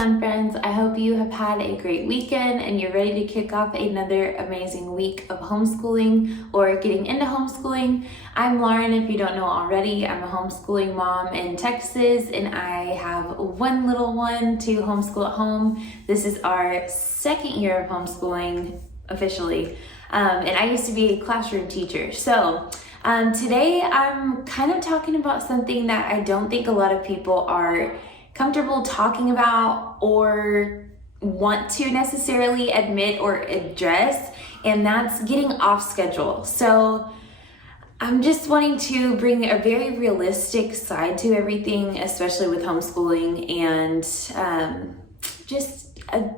on, friends? I hope you have had a great weekend and you're ready to kick off another amazing week of homeschooling or getting into homeschooling. I'm Lauren, if you don't know already. I'm a homeschooling mom in Texas and I have one little one to homeschool at home. This is our second year of homeschooling officially, and I used to be a classroom teacher. So today I'm kind of talking about something that I don't think a lot of people are comfortable talking about or want to necessarily admit or address, and that's getting off schedule. So I'm just wanting to bring a very realistic side to everything, especially with homeschooling, and just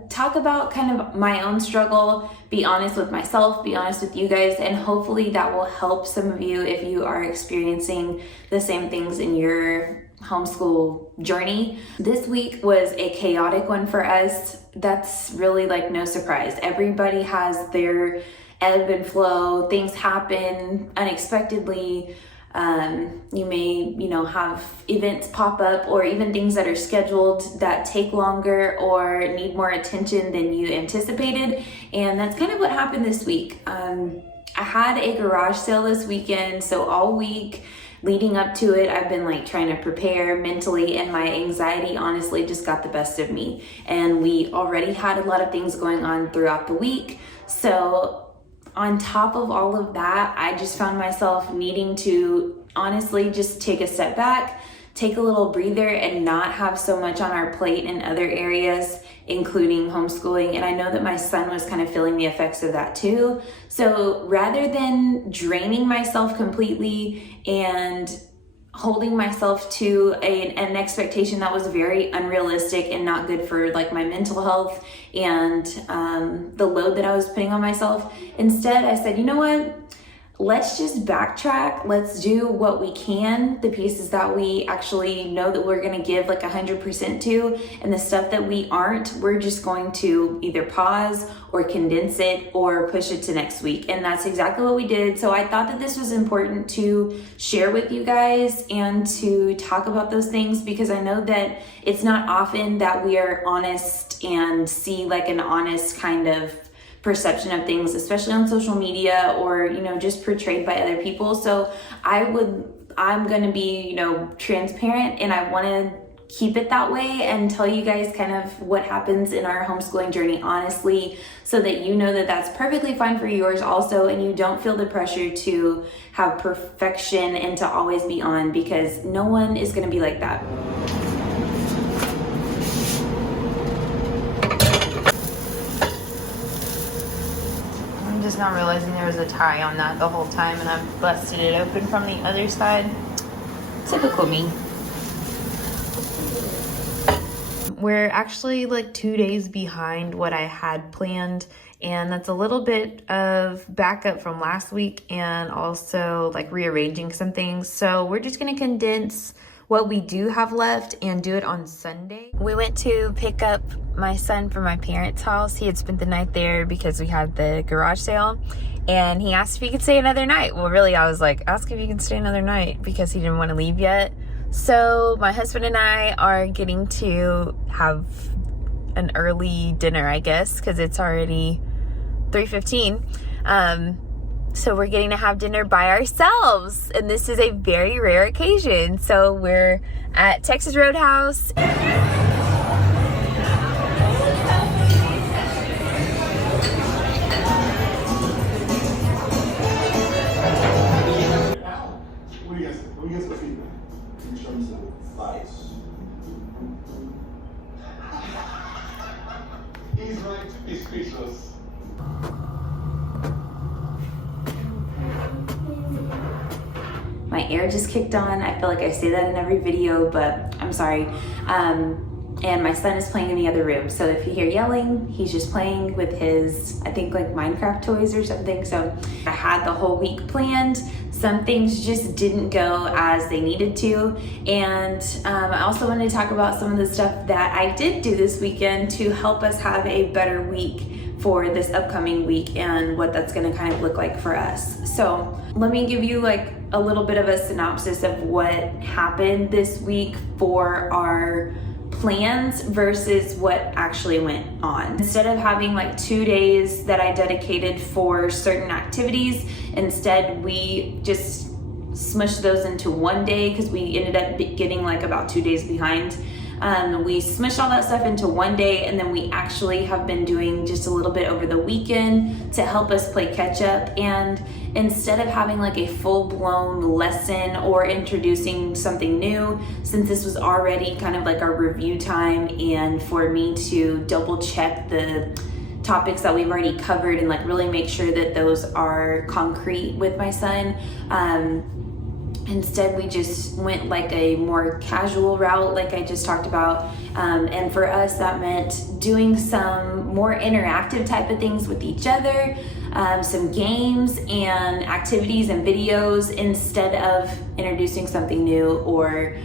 talk about kind of my own struggle, be honest with myself, be honest with you guys, and hopefully that will help some of you if you are experiencing the same things in your homeschool journey. This week was a chaotic one for us. That's really like no surprise. Everybody has their ebb and flow. Things happen unexpectedly. You may, have events pop up or even things that are scheduled that take longer or need more attention than you anticipated. And that's kind of what happened this week. I had a garage sale this weekend, so all week leading up to it, I've been like trying to prepare mentally, and my anxiety honestly just got the best of me. And we already had a lot of things going on throughout the week. So on top of all of that, I just found myself needing to honestly just take a step back, take a little breather, and not have so much on our plate in other areas, including homeschooling. And I know that my son was kind of feeling the effects of that too. So rather than draining myself completely and holding myself to an expectation that was very unrealistic and not good for like my mental health and the load that I was putting on myself, instead I said, you know what? Let's just backtrack. Let's do what we can, the pieces that we actually know that we're going to give like 100% to, and the stuff that we aren't, we're just going to either pause or condense it or push it to next week. And that's exactly what we did. So I thought that this was important to share with you guys and to talk about those things, because I know that it's not often that we are honest and see like an honest kind of perception of things, especially on social media or, just portrayed by other people. So I'm going to be, transparent, and I want to keep it that way and tell you guys kind of what happens in our homeschooling journey honestly, so that you know that that's perfectly fine for yours also, and you don't feel the pressure to have perfection and to always be on, because no one is going to be like that. I'm just not realizing there was a tie on that the whole time, and I've busted it open from the other side. Typical me. We're actually like 2 days behind what I had planned, and that's a little bit of backup from last week and also like rearranging some things. So we're just going to condense what we do have left and do it on Sunday. We went to pick up my son from my parents' house. He had spent the night there because we had the garage sale, and he asked if he could stay another night. Well, really, I was like, ask if you can stay another night, because he didn't want to leave yet. So my husband and I are getting to have an early dinner, I guess, because it's already 3:15. So we're getting to have dinner by ourselves, and this is a very rare occasion. So we're at Texas Roadhouse. Let me get some feedback. Let me show you some advice. He's right to be speechless. My air just kicked on. I feel like I say that in every video, but I'm sorry. And my son is playing in the other room. So if you hear yelling, he's just playing with his, I think like Minecraft toys or something. So I had the whole week planned. Some things just didn't go as they needed to. And I also wanted to talk about some of the stuff that I did do this weekend to help us have a better week for this upcoming week and what that's gonna kind of look like for us. So let me give you like a little bit of a synopsis of what happened this week for our plans versus what actually went on. Instead of having like 2 days that I dedicated for certain activities, instead we just smushed those into 1 day because we ended up getting like about 2 days behind. We smushed all that stuff into 1 day, and then we actually have been doing just a little bit over the weekend to help us play catch up. And instead of having like a full-blown lesson or introducing something new, since this was already kind of like our review time and for me to double check the topics that we've already covered and like really make sure that those are concrete with my son, instead we just went like a more casual route like I just talked about, and for us that meant doing some more interactive type of things with each other, some games and activities and videos instead of introducing something new or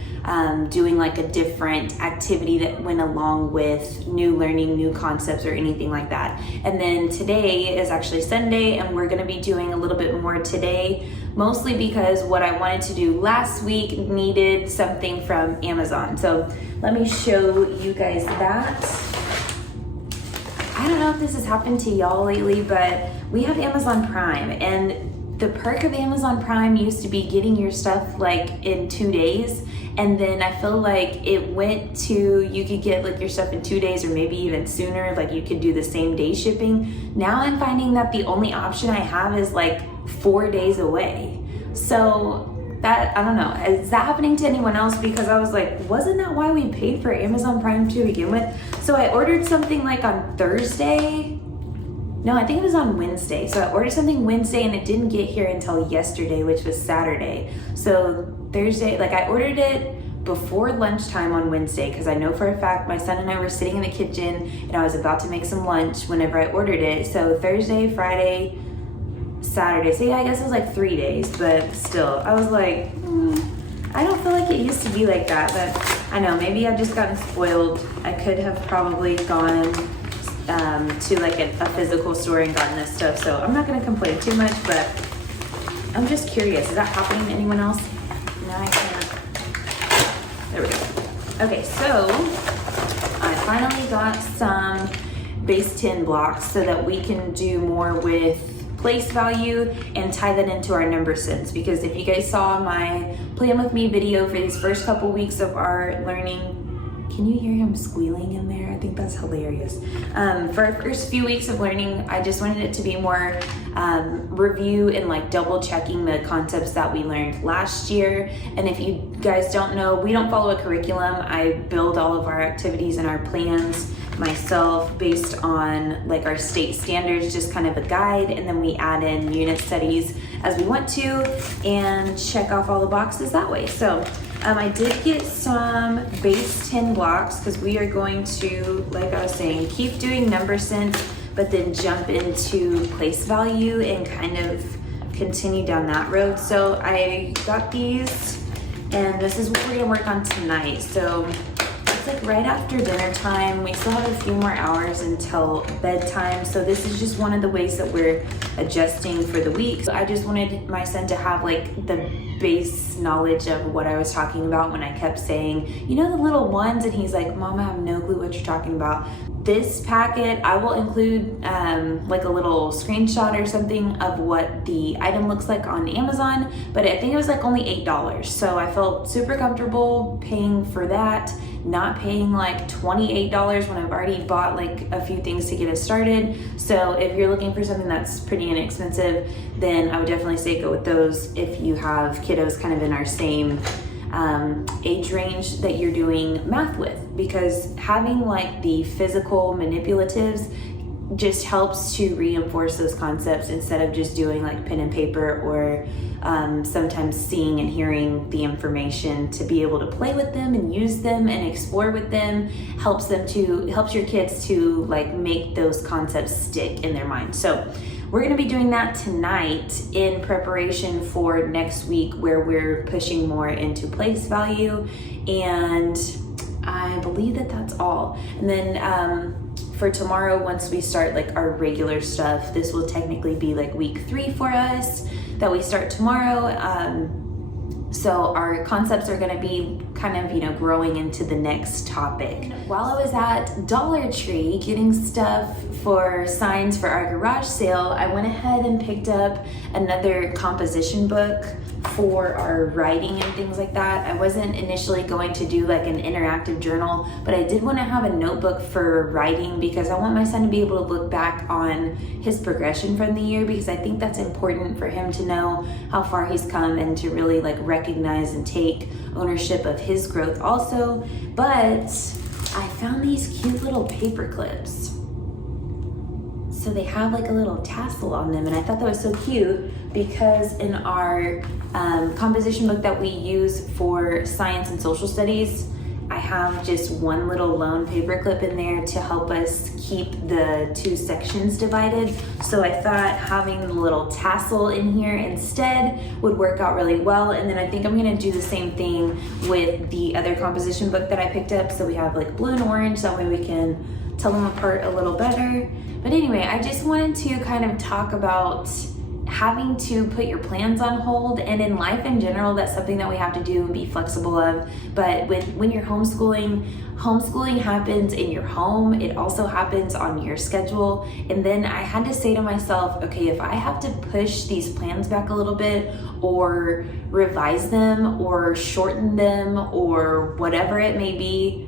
doing like a different activity that went along with new learning, new concepts or anything like that. And then today is actually Sunday, and we're gonna be doing a little bit more today, mostly because what I wanted to do last week needed something from Amazon. So let me show you guys that. I don't know if this has happened to y'all lately, but we have Amazon Prime, and the perk of Amazon Prime used to be getting your stuff like in 2 days, and then I feel like it went to, you could get like your stuff in 2 days or maybe even sooner, like you could do the same day shipping. Now I'm finding that the only option I have is like 4 days away. So that, I don't know, is that happening to anyone else? Because I was like, wasn't that why we paid for Amazon Prime to begin with? So I ordered something like on Thursday. No, I think it was on Wednesday. So I ordered something Wednesday and it didn't get here until yesterday, which was Saturday. So Thursday, like I ordered it before lunchtime on Wednesday because I know for a fact my son and I were sitting in the kitchen and I was about to make some lunch whenever I ordered it. So Thursday, Friday, Saturday. So yeah, I guess it was like 3 days, but still, I was like, I don't feel like it used to be like that, but I know, maybe I've just gotten spoiled. I could have probably gone to like a physical store and gotten this stuff, so I'm not gonna complain too much, but I'm just curious, is that happening to anyone else? No, I can't. There we go. Okay, so I finally got some base 10 blocks so that we can do more with place value and tie that into our number sense, because if you guys saw my plan with me video for these first couple weeks of our learning, can you hear him squealing in there? I think that's hilarious. For our first few weeks of learning, I just wanted it to be more review and like double checking the concepts that we learned last year. And if you guys don't know, we don't follow a curriculum. I build all of our activities and our plans myself based on like our state standards, just kind of a guide, and then we add in unit studies as we want to and check off all the boxes that way. So I did get some base 10 blocks because we are going to, like I was saying, keep doing number sense, but then jump into place value and kind of continue down that road. So I got these, and this is what we're gonna work on tonight. So it's like right after dinner time. We still have a few more hours until bedtime. So this is just one of the ways that we're adjusting for the week. So I just wanted my son to have like the base knowledge of what I was talking about when I kept saying, you know, the little ones, and he's like, Mom, I have no clue what you're talking about. This packet, I will include like a little screenshot or something of what the item looks like on Amazon, but I think it was like only $8. So I felt super comfortable paying for that, not paying like $28 when I've already bought like a few things to get us started. So if you're looking for something that's pretty inexpensive, then I would definitely say go with those if you have kiddos kind of in our same age range that you're doing math with, because having like the physical manipulatives just helps to reinforce those concepts instead of just doing like pen and paper or sometimes seeing and hearing the information. To be able to play with them and use them and explore with them helps your kids to like make those concepts stick in their mind. So we're going to be doing that tonight in preparation for next week, where we're pushing more into place value, and I believe that that's all. And then for tomorrow, once we start like our regular stuff, this will technically be like week 3 for us that we start tomorrow. So our concepts are going to be kind of, growing into the next topic. While I was at Dollar Tree getting stuff for signs for our garage sale, I went ahead and picked up another composition book for our writing and things like that. I wasn't initially going to do like an interactive journal, but I did want to have a notebook for writing because I want my son to be able to look back on his progression from the year, because I think that's important for him to know how far he's come and to really like recognize and take ownership of his growth also. But I found these cute little paper clips. So they have like a little tassel on them, and I thought that was so cute because in our composition book that we use for science and social studies, I have just one little lone paper clip in there to help us keep the two sections divided. So I thought having the little tassel in here instead would work out really well. And then I think I'm gonna do the same thing with the other composition book that I picked up. So we have like blue and orange, that way we can tell them apart a little better. But anyway, I just wanted to kind of talk about having to put your plans on hold, and in life in general, that's something that we have to do and be flexible of. But when you're homeschooling happens in your home, it also happens on your schedule. And then I had to say to myself, okay, if I have to push these plans back a little bit or revise them or shorten them or whatever it may be,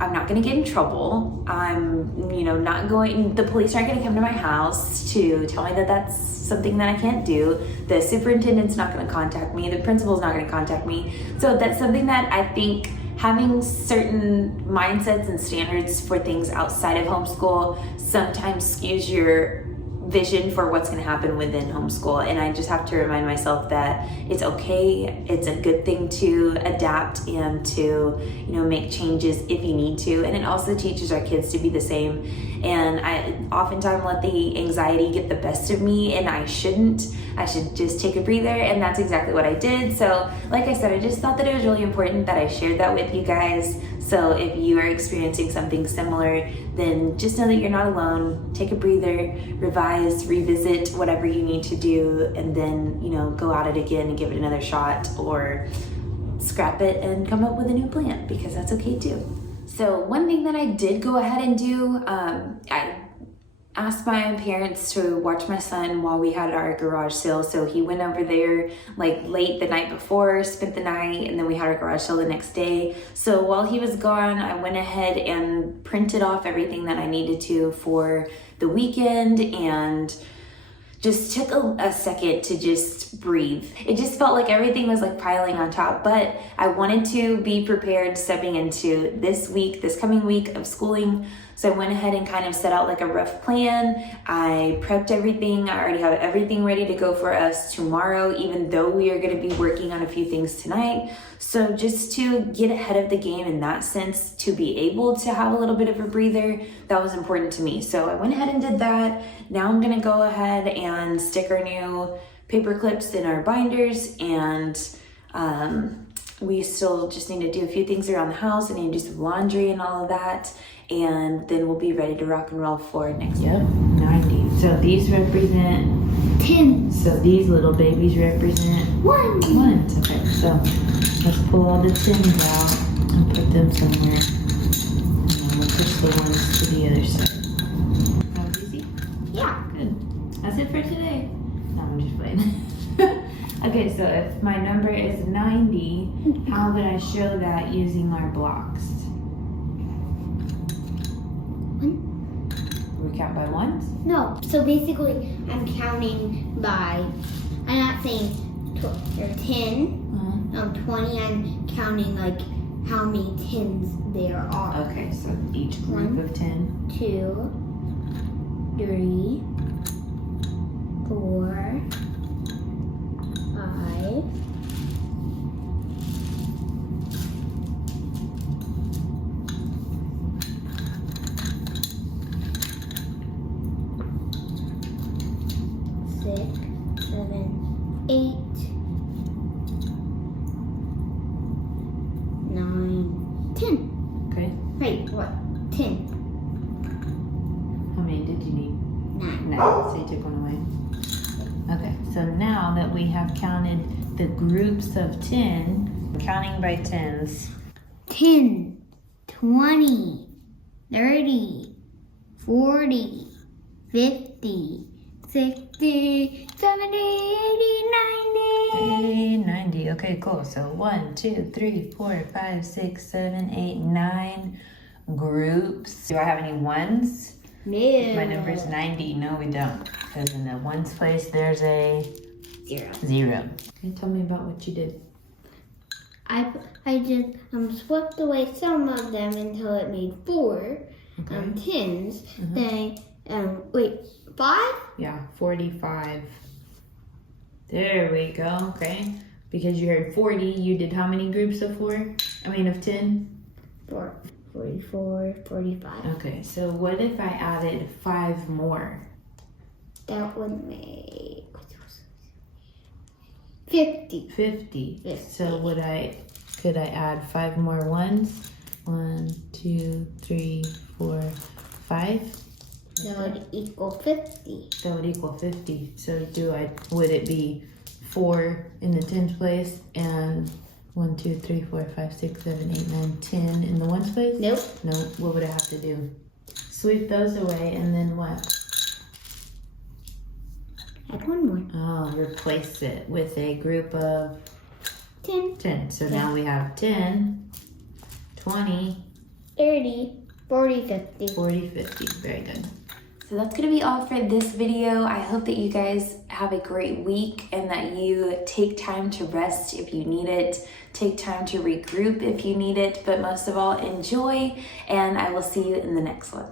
I'm not gonna get in trouble. The police aren't gonna come to my house to tell me that that's something that I can't do. The superintendent's not gonna contact me. The principal's not gonna contact me. So that's something that I think having certain mindsets and standards for things outside of homeschool sometimes skews your vision for what's going to happen within homeschool. And I just have to remind myself that it's okay, it's a good thing to adapt and to make changes if you need to. And it also teaches our kids to be the same. And I oftentimes let the anxiety get the best of me, and I shouldn't. I should just take a breather, and that's exactly what I did. So like I said, I just thought that it was really important that I shared that with you guys. So if you are experiencing something similar, then just know that you're not alone. Take a breather, revise, revisit whatever you need to do, and then go at it again and give it another shot, or scrap it and come up with a new plan, because that's okay too. So one thing that I did go ahead and do, I asked my parents to watch my son while we had our garage sale. So he went over there like late the night before, spent the night, and then we had our garage sale the next day. So while he was gone, I went ahead and printed off everything that I needed to for the weekend, and just took a second to just breathe. It just felt like everything was like piling on top, but I wanted to be prepared stepping into this coming week of schooling. So I went ahead and kind of set out like a rough plan. I prepped everything. I already have everything ready to go for us tomorrow, even though we are going to be working on a few things tonight. So just to get ahead of the game in that sense, to be able to have a little bit of a breather, that was important to me. So I went ahead and did that. Now I'm going to go ahead and stick our new paper clips in our binders, and we still just need to do a few things around the house. I need to do some laundry and all of that, and then we'll be ready to rock and roll for next week. 90. So these represent 10. So these little babies represent 1. ones. Okay, so let's pull all the 10s out and put them somewhere. And then we'll push the ones to the other side. That was easy? Yeah. Good. That's it for today. No, I'm just playing. Okay, so if my number is 90, how would I show that using our blocks? We count by ones? No. So basically, I'm counting by, I'm not saying 10, 20. I'm counting like how many 10s there are. Okay, so each group of 10. 2, 3, 4, 5, 6, 7, 8, 9, 10. Okay. Wait, what? 10. How many did you need? 9. No, so you took one away. Okay, so now that we have counted the groups of 10, counting by tens. 10, 20, 30, 40, 50, 60, 70, 80, 90. 90. Okay, cool. So 1, 2, 3, 4, 5, 6, 7, 8, 9 groups. Do I have any ones? No. My number's 90. No, we don't. Because in the ones place, there's a 0. 0. Can you tell me about what you did? I just swept away some of them until it made 4 tens. Then wait, 5? Yeah, 45. There we go. Okay. Because you heard 40, you did how many groups of 4? I mean of 10? 4, 44, 45. Okay, so what if I added 5 more? That would make 50. 50. 50. So could I add 5 more ones? 1, 2, 3, 4, 5. That would equal 50. That would equal 50. So would it be 4 in the tens place and 1, 2, 3, 4, 5, 6, 7, 8, 9, 10 in the ones place? Nope. No. What would I have to do? Sweep those away and then what? Add 1 more. Oh, replace it with a group of 10, 10. So now we have 10, 20, 30, 40, 50. 40, 50. Very good. So that's going to be all for this video. I hope that you guys have a great week and that you take time to rest if you need it, take time to regroup if you need it, but most of all, enjoy, and I will see you in the next one.